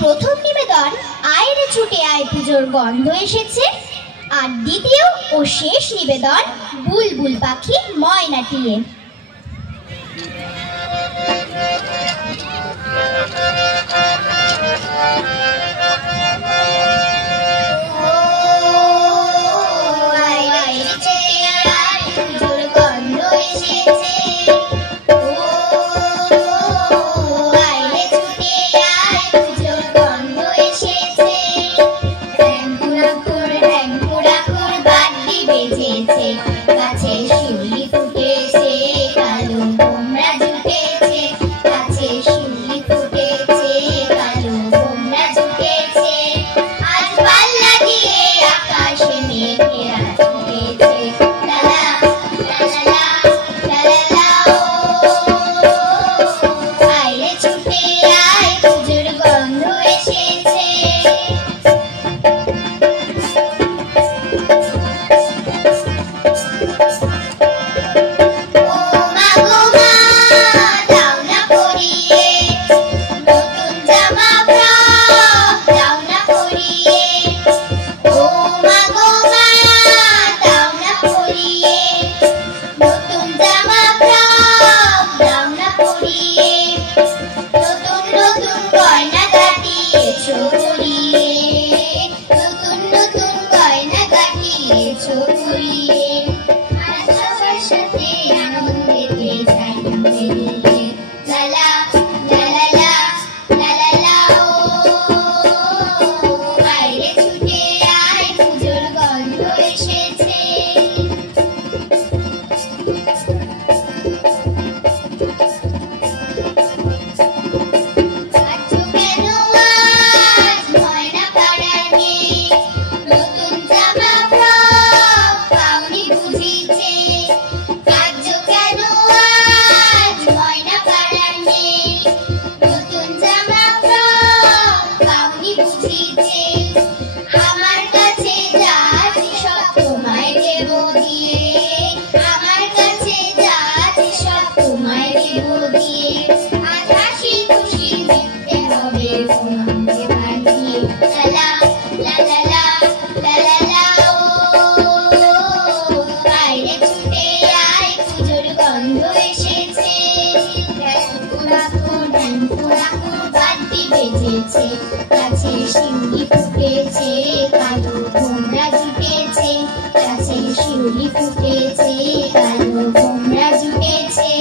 প্রথম নিবেদন আয় রে ছুটে আয় পুজোর গন্ধ এসেছে, আর দ্বিতীয় ও শেষ নিবেদন বুলবুল পাখি ময়নাটিয়ে। কাছে শিউলি ফুটেছে, কালো ভোমরা জুটেছে, কাছে শিউলি ফুটেছে, কালো ভোমরা জুটেছে,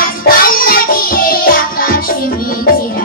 আজ পাল্লা দিয়ে আকাশে মেঘেরা